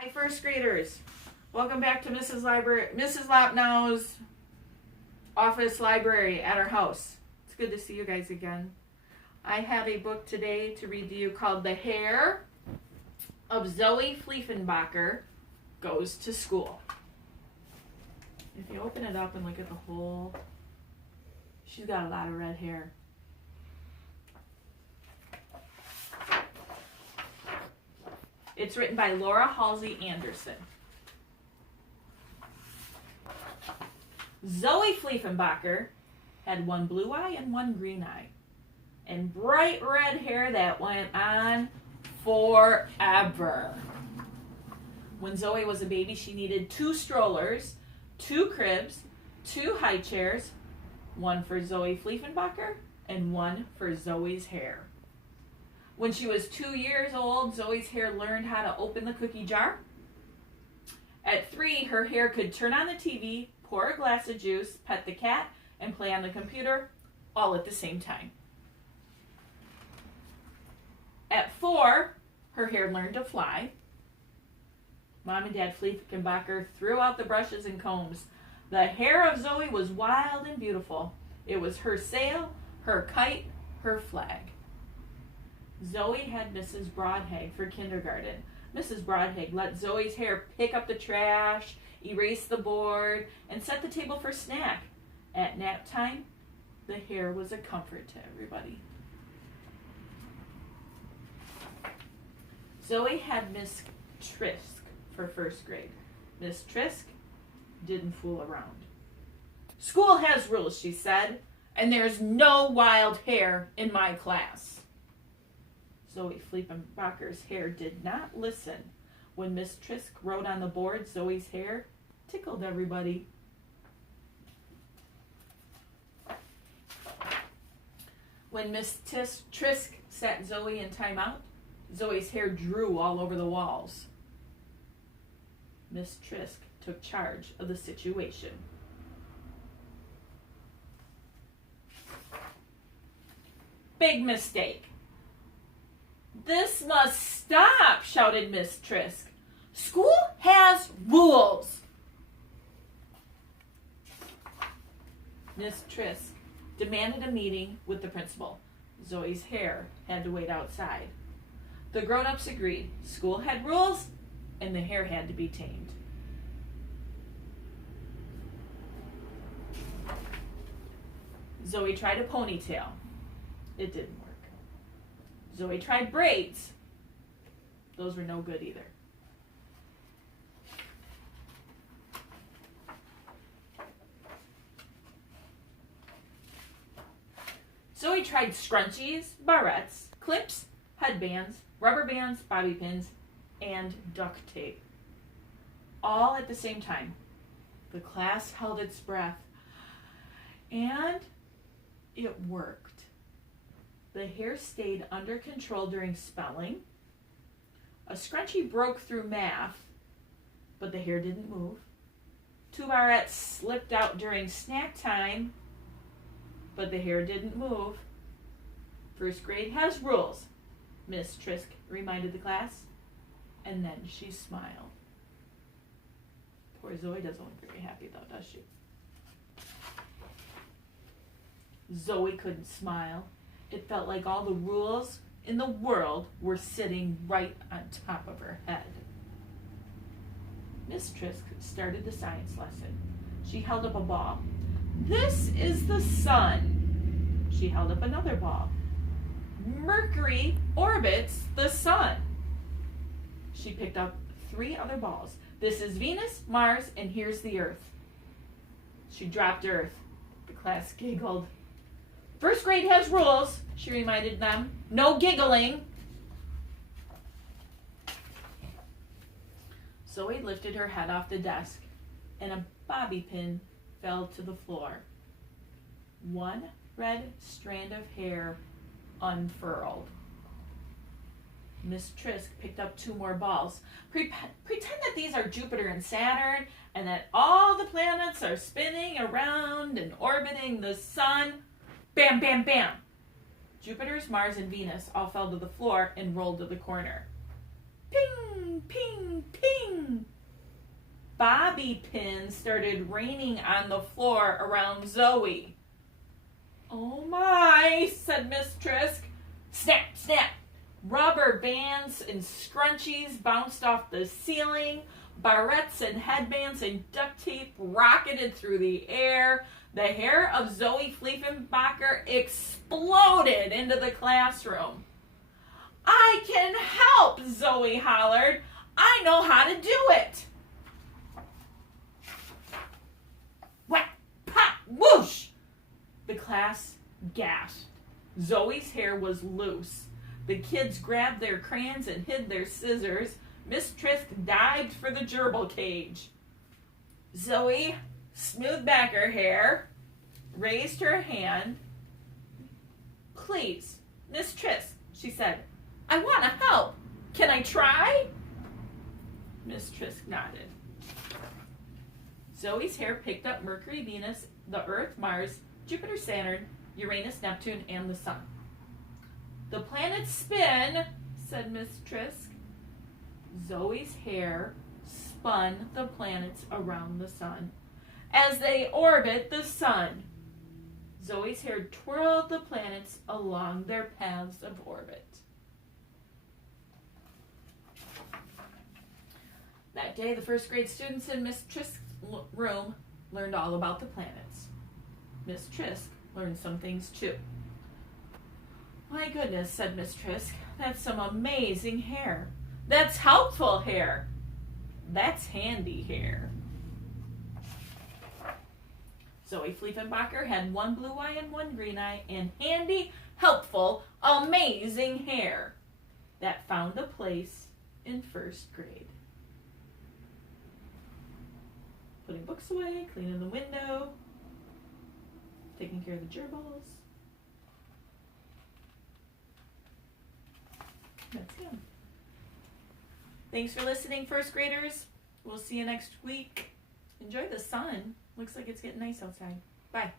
Hi, first graders. Welcome back to Mrs. Lapnow's office library at our house. It's good to see you guys again. I have a book today to read to you called The Hair of Zoe Fleeferbacher Goes to School. If you open it up and look at the whole, she's got a lot of red hair. It's written by Laura Halsey Anderson. Zoe Fleeferbacher had one blue eye and one green eye, and bright red hair that went on forever. When Zoe was a baby, she needed 2 strollers, 2 cribs, 2 high chairs, one for Zoe Fleeferbacher and one for Zoe's hair. When she was 2 years old, Zoe's hair learned how to open the cookie jar. At 3, her hair could turn on the TV, pour a glass of juice, pet the cat, and play on the computer, all at the same time. At 4, her hair learned to fly. Mom and Dad Fleeferbacher threw out the brushes and combs. The hair of Zoe was wild and beautiful. It was her sail, her kite, her flag. Zoe had Mrs. Broadhag for kindergarten. Mrs. Broadhag let Zoe's hair pick up the trash, erase the board, and set the table for snack. At nap time, the hair was a comfort to everybody. Zoe had Miss Trisk for first grade. Miss Trisk didn't fool around. "School has rules," she said, "and there's no wild hair in my class." Zoe Fleeferbacher's hair did not listen. When Miss Trisk wrote on the board, Zoe's hair tickled everybody. When Miss Trisk sat Zoe in timeout, Zoe's hair drew all over the walls. Miss Trisk took charge of the situation. "Big mistake. This must stop," shouted Miss Trisk. "School has rules." Miss Trisk demanded a meeting with the principal. Zoe's hair had to wait outside. The grown-ups agreed. School had rules, and the hair had to be tamed. Zoe tried a ponytail. It didn't work. Zoe tried braids. Those were no good either. Zoe tried scrunchies, barrettes, clips, headbands, rubber bands, bobby pins, and duct tape. All at the same time. The class held its breath. And it worked. The hair stayed under control during spelling. A scrunchie broke through math, but the hair didn't move. 2 barrettes slipped out during snack time, but the hair didn't move. First grade has rules, Miss Trisk reminded the class, and then she smiled. Poor Zoe doesn't look very happy though, does she? Zoe couldn't smile. It felt like all the rules in the world were sitting right on top of her head. Miss Trisk started the science lesson. She held up a ball. "This is the sun." She held up another ball. "Mercury orbits the sun." She picked up 3 other balls. "This is Venus, Mars, and here's the Earth." She dropped Earth. The class giggled. "First grade has rules," she reminded them. "No giggling." Zoe lifted her head off the desk, and a bobby pin fell to the floor. One red strand of hair unfurled. Miss Trisk picked up 2 more balls. Pretend that these are Jupiter and Saturn, and that all the planets are spinning around and orbiting the sun. Bam, bam, bam. Jupiter's, Mars, and Venus all fell to the floor and rolled to the corner. Ping, ping, ping. bobby pins started raining on the floor around Zoe. "Oh my," said Miss Trisk. Snap, snap. Rubber bands and scrunchies bounced off the ceiling. Barrettes and headbands and duct tape rocketed through the air. The hair of Zoe Fleeferbacher exploded into the classroom. "I can help," Zoe hollered. "I know how to do it." Whack, pop, whoosh! The class gasped. Zoe's hair was loose. The kids grabbed their crayons and hid their scissors. Miss Trisk dived for the gerbil cage. Zoe smoothed back her hair, raised her hand. "Please, Miss Trisk," she said, "I want to help. Can I try?" Miss Trisk nodded. Zoe's hair picked up Mercury, Venus, the Earth, Mars, Jupiter, Saturn, Uranus, Neptune, and the Sun. "The planets spin," said Miss Trisk. Zoe's hair spun the planets around the sun as they orbit the sun. Zoe's hair twirled the planets along their paths of orbit. That day, the first grade students in Miss Trisk's room learned all about the planets. Miss Trisk learned some things too. "My goodness," said Miss Trisk, "that's some amazing hair. That's helpful hair. That's handy hair." Zoe Fleeferbacher had one blue eye and one green eye, and handy, helpful, amazing hair that found a place in first grade. Putting books away, cleaning the window, taking care of the gerbils. That's him. Thanks for listening, first graders. We'll see you next week. Enjoy the sun. Looks like it's getting nice outside. Bye.